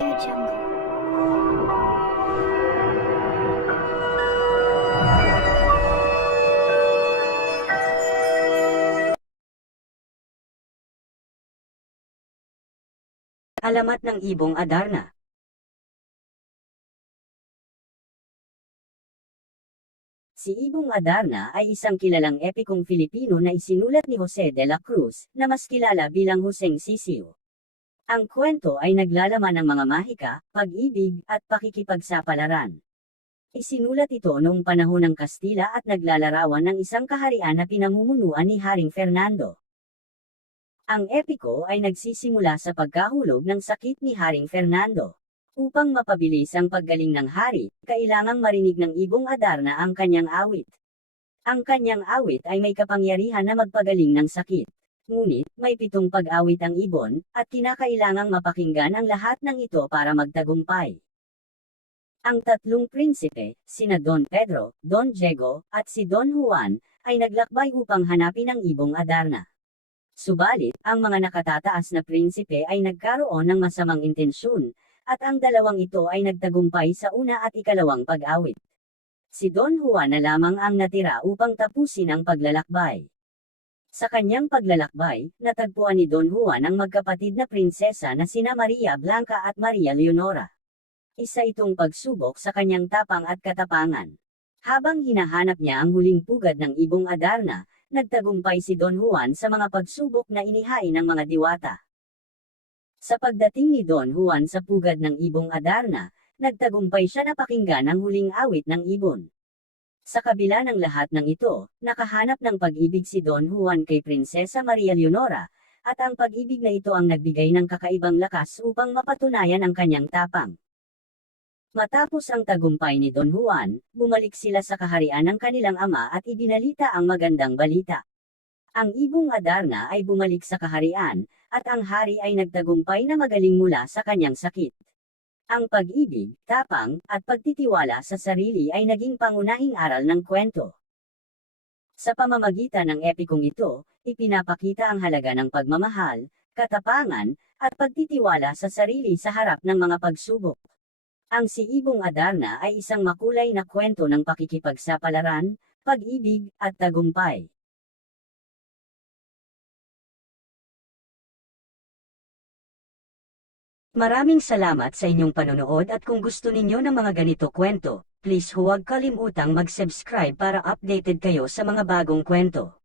Alamat ng Ibong Adarna Si Ibong Adarna ay isang kilalang epikong Filipino na isinulat ni Jose de la Cruz, na mas kilala bilang Huseng Sisiu. Ang kwento ay naglalaman ng mga mahika, pag-ibig, at pakikipagsapalaran. Isinulat ito noong panahon ng Kastila at naglalarawan ng isang kaharian na pinamumunuan ni Haring Fernando. Ang epiko ay nagsisimula sa pagkahulog ng sakit ni Haring Fernando. Upang mapabilis ang paggaling ng hari, kailangang marinig ng ibong Adarna ang kanyang awit. Ang kanyang awit ay may kapangyarihan na magpagaling ng sakit. Ngunit, may pitong pag-awit ang ibon, at kinakailangang mapakinggan ang lahat ng ito para magtagumpay. Ang tatlong prinsipe, sina Don Pedro, Don Diego, at si Don Juan, ay naglakbay upang hanapin ang ibong Adarna. Subalit, ang mga nakatataas na prinsipe ay nagkaroon ng masamang intensyon, at ang dalawang ito ay nagtagumpay sa una at ikalawang pag-awit. Si Don Juan na lamang ang natira upang tapusin ang paglalakbay. Sa kanyang paglalakbay, natagpuan ni Don Juan ang magkapatid na prinsesa na sina Maria Blanca at Maria Leonora. Isa itong pagsubok sa kanyang tapang at katapangan. Habang hinahanap niya ang huling pugad ng ibong Adarna, nagtagumpay si Don Juan sa mga pagsubok na inihain ng mga diwata. Sa pagdating ni Don Juan sa pugad ng ibong Adarna, nagtagumpay siya na pakinggan ang huling awit ng ibon. Sa kabila ng lahat ng ito, nakahanap ng pag-ibig si Don Juan kay Prinsesa Maria Leonora, at ang pag-ibig na ito ang nagbigay ng kakaibang lakas upang mapatunayan ang kanyang tapang. Matapos ang tagumpay ni Don Juan, bumalik sila sa kaharian ng kanilang ama at ibinalita ang magandang balita. Ang ibong Adarna ay bumalik sa kaharian, at ang hari ay nagtagumpay na magaling mula sa kanyang sakit. Ang pag-ibig, tapang, at pagtitiwala sa sarili ay naging pangunahing aral ng kwento. Sa pamamagitan ng epikong ito, ipinapakita ang halaga ng pagmamahal, katapangan, at pagtitiwala sa sarili sa harap ng mga pagsubok. Ang Si Ibong Adarna ay isang makulay na kwento ng pakikipagsapalaran, pag-ibig, at tagumpay. Maraming salamat sa inyong panonood at kung gusto ninyo ng mga ganito kwento, please huwag kalimutang mag-subscribe para updated kayo sa mga bagong kwento.